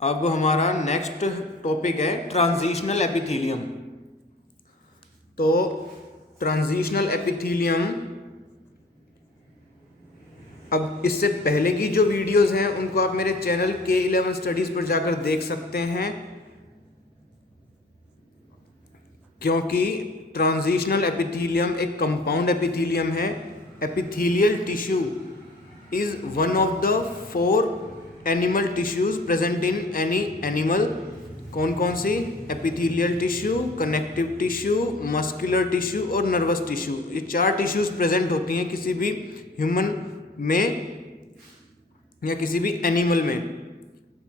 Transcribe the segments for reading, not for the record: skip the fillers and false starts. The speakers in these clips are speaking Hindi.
अब हमारा नेक्स्ट टॉपिक है ट्रांजिशनल एपिथेलियम। तो ट्रांजिशनल एपिथेलियम, अब इससे पहले की जो वीडियोस हैं उनको आप मेरे चैनल K11 स्टडीज पर जाकर देख सकते हैं, क्योंकि ट्रांजिशनल एपिथेलियम एक कंपाउंड एपिथेलियम है। Epithelial tissue is one of the 4 animal tissues present in any animal. कौन कौन सी? Epithelial tissue, connective tissue, muscular tissue और नर्वस टिश्यू। ये 4 टिश्यूज प्रेजेंट होती हैं किसी भी ह्यूमन में या किसी भी एनिमल में,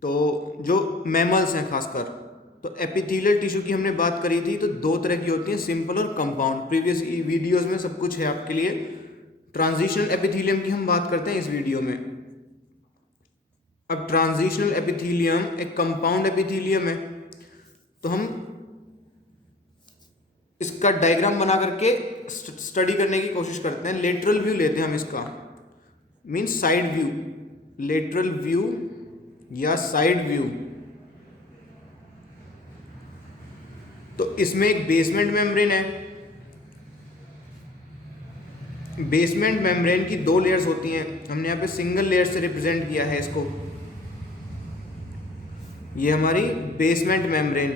तो जो मैमल्स हैं खासकर। तो एपिथेलियल टिश्यू की हमने बात करी थी, तो 2 तरह की होती हैं, सिंपल और कंपाउंड। प्रीवियस वीडियोस में सब कुछ है आपके लिए। ट्रांजिशनल एपिथेलियम की हम बात करते हैं इस वीडियो में। अब ट्रांजिशनल एपिथेलियम एक कंपाउंड एपिथेलियम है, तो हम इसका डायग्राम बना करके स्टडी करने की कोशिश करते हैं। लेटरल व्यू लेते हैं हम इसका, means side view, lateral view या साइड व्यू। तो इसमें एक बेसमेंट मेम्ब्रेन है। बेसमेंट मेम्ब्रेन की 2 लेयर्स होती हैं। हमने यहाँ पे सिंगल लेयर से रिप्रेजेंट किया है इसको। ये हमारी बेसमेंट मेम्ब्रेन।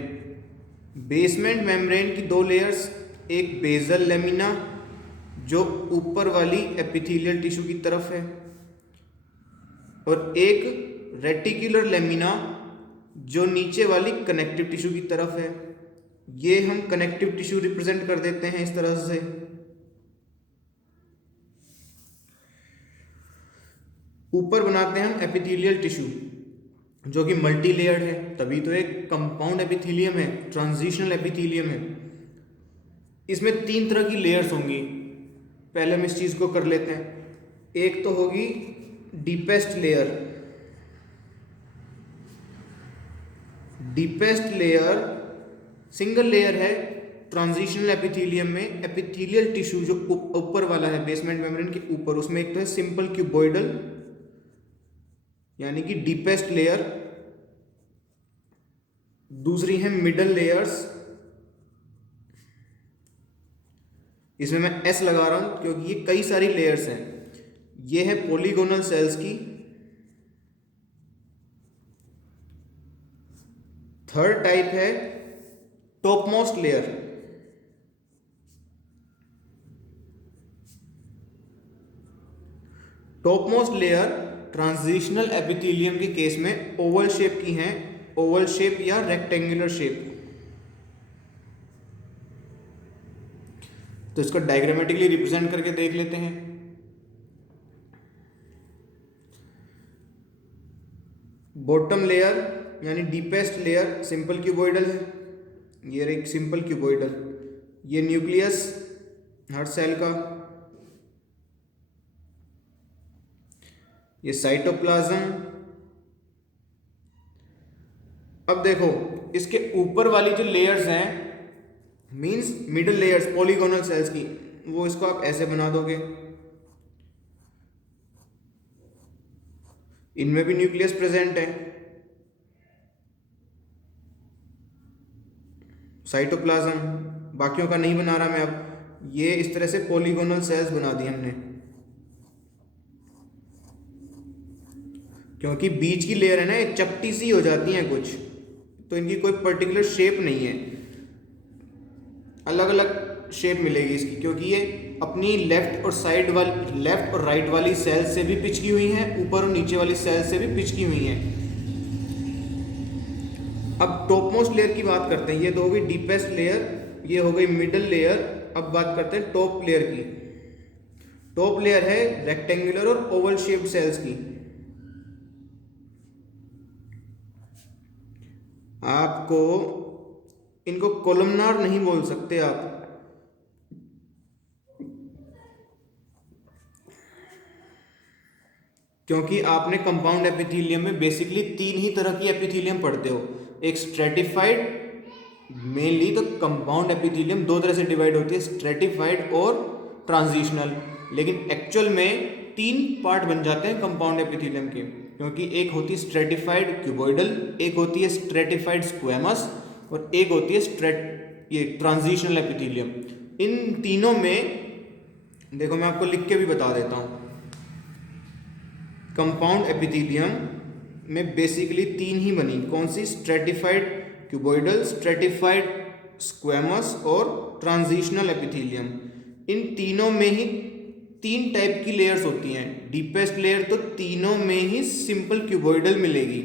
बेसमेंट मेम्ब्रेन की 2 लेयर्स, एक बेसल लेमिना जो ऊपर वाली एपिथेलियल टिश्यू की तरफ है, और एक रेटिकुलर लेमिना जो नीचे वाली कनेक्टिव टिश्यू की तरफ है। ये हम कनेक्टिव टिश्यू रिप्रेजेंट कर देते हैं इस तरह से। ऊपर बनाते हैं हम एपिथेलियल टिश्यू जो कि मल्टी लेयर्ड है, तभी तो एक कंपाउंड एपिथेलियम है, ट्रांजिशनल एपिथेलियम है। इसमें 3 तरह की लेयर्स होंगी। पहले हम इस चीज को कर लेते हैं। एक तो होगी deepest layer. Deepest layer single layer है ट्रांजिशनल एपिथेलियम में। एपिथेलियल टिश्यू जो ऊपर वाला है बेसमेंट मेम्ब्रेन के ऊपर, उसमें एक तो है सिंपल क्यूबॉइडल यानी कि डीपेस्ट लेयर, दूसरी है मिडल लेयर्स। इसमें मैं एस लगा रहा हूं क्योंकि ये कई सारी लेयर्स हैं। ये है पॉलीगोनल सेल्स की। थर्ड टाइप है topmost layer. Topmost layer transitional epithelium के केस में ओवल शेप की हैं, ओवल शेप या रेक्टेंगुलर शेप। तो इसको डायग्रामेटिकली रिप्रेजेंट करके देख लेते हैं। बॉटम लेयर यानी डीपेस्ट लेयर सिंपल क्यूबॉइडल है। ये एक सिंपल क्यूबॉइडल, ये न्यूक्लियस हर सेल का, ये साइटोप्लाज्म। अब देखो इसके ऊपर वाली जो लेयर्स हैं, means middle layers polygonal cells की, वो इसको आप ऐसे बना दोगे। इनमें भी न्यूक्लियस प्रेजेंट है, साइटोप्लाज्म। बाकियों का नहीं बना रहा मैं अब। ये इस तरह से पॉलीगोनल सेल्स बना दी हमने, क्योंकि बीच की लेयर है ना, ये चपटी सी हो जाती हैं कुछ, तो इनकी कोई पर्टिकुलर शेप नहीं है, अलग अलग शेप मिलेगी इसकी, क्योंकि ये अपनी लेफ्ट और राइट वाली सेल से भी पिचकी हुई हैं, ऊपर और नीचे वाली सेल से भी पिचकी हुई हैं। अब टॉपमोस्ट लेयर की बात करते हैं। ये तो हो गई डीपेस्ट लेयर, ये हो गई मिडल लेयर। अब बात करते हैं टॉप लेयर की। टॉप लेयर है रेक्टेंगुलर और ओवल शेप्ड सेल्स की। आपको इनको कोलमनार नहीं बोल सकते आप, क्योंकि आपने कंपाउंड एपिथेलियम में बेसिकली 3 ही तरह की एपिथेलियम पढ़ते हो। एक स्ट्रेटिफाइड, मेनली तो कंपाउंड एपिथेलियम 2 तरह से डिवाइड होती है, स्ट्रेटिफाइड और ट्रांजिशनल। लेकिन एक्चुअल में 3 पार्ट बन जाते हैं कंपाउंड एपिथेलियम के। क्योंकि एक होती है स्ट्रेटिफाइड क्यूबॉइडल, एक होती है स्ट्रेटिफाइड स्क्वेमस और एक होती है ये ट्रांजिशनल एपिथेलियम। इन तीनों में देखो मैं आपको लिख के भी बता देता हूँ। कंपाउंड एपिथेलियम में बेसिकली तीन ही बनी, कौन सी? स्ट्रेटिफाइड क्यूबॉइडल, स्ट्रेटिफाइड स्क्वेमस और ट्रांजिशनल एपिथेलियम। इन तीनों में ही तीन टाइप की लेयर्स होती हैं। डीपेस्ट लेयर तो तीनों में ही सिंपल क्यूबॉइडल मिलेगी,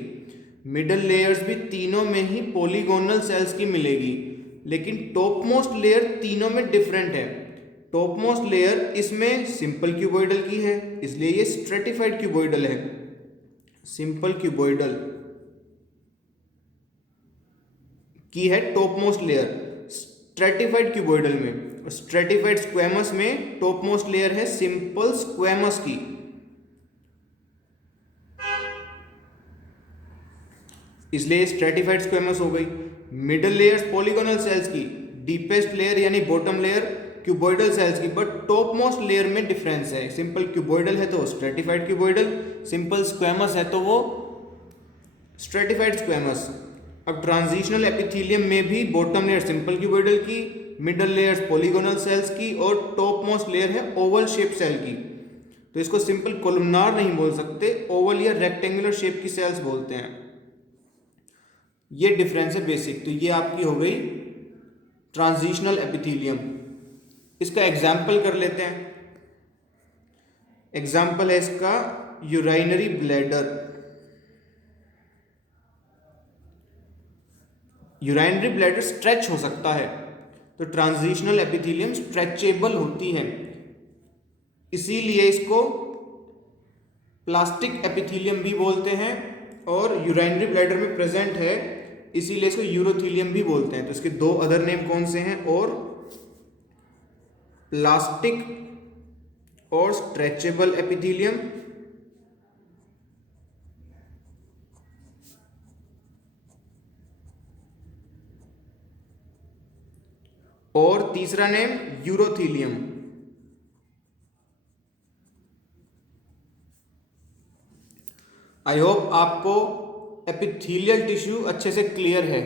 मिडल लेयर्स भी तीनों में ही पॉलीगोनल सेल्स की मिलेगी, लेकिन टॉप मोस्ट लेयर तीनों में डिफरेंट है। टॉप मोस्ट लेयर इसमें सिंपल क्यूबॉइडल की है, इसलिए ये स्ट्रेटिफाइड क्यूबॉइडल है। सिंपल क्यूबॉइडल की है top most layer stratified cuboidal में। स्ट्रेटिफाइड स्क्वेमस में टॉप मोस्ट लेयर है सिंपल स्क्वेमस की। इसलिए स्ट्रेटिफाइड स्क्वेमस हो गई। मिडल लेयर्स पॉलीगोनल सेल्स की, डीपेस्ट लेयर यानी बॉटम लेयर क्यूबॉइडल सेल्स की, बट टॉप मोस्ट लेयर में डिफरेंस है। सिंपल क्यूबॉइडल है तो स्ट्रेटिफाइड क्यूबॉइडल, सिंपल स्क्वेमस है तो वो स्ट्रेटिफाइड स्क्वेमस। अब ट्रांजिशनल एपिथेलियम में भी बॉटम लेयर सिंपल क्यूबॉइडल की, मिडल लेयर्स पॉलीगोनल सेल्स की और टॉप मोस्ट लेयर है ओवल शेप सेल की। तो इसको सिंपल कोलुमनार नहीं बोल सकते, ओवल या रेक्टेंगुलर शेप की सेल्स बोलते हैं। ये डिफरेंस है बेसिक। तो ये आपकी हो गई ट्रांजिशनल एपिथेलियम। इसका एग्जाम्पल कर लेते हैं। एग्जाम्पल है इसका urinary bladder. Urinary bladder stretch हो सकता है, तो ट्रांजिशनल एपिथेलियम स्ट्रेचेबल होती है, इसीलिए इसको प्लास्टिक एपिथेलियम भी बोलते हैं। और यूराइनरी ब्लैडर में प्रेजेंट है इसीलिए इसको यूरोथेलियम भी बोलते हैं। तो इसके दो अदर नेम कौन से हैं? और प्लास्टिक और स्ट्रेचेबल एपिथेलियम, और तीसरा नेम यूरोथेलियम। आई होप आपको एपिथेलियल टिश्यू अच्छे से क्लियर है।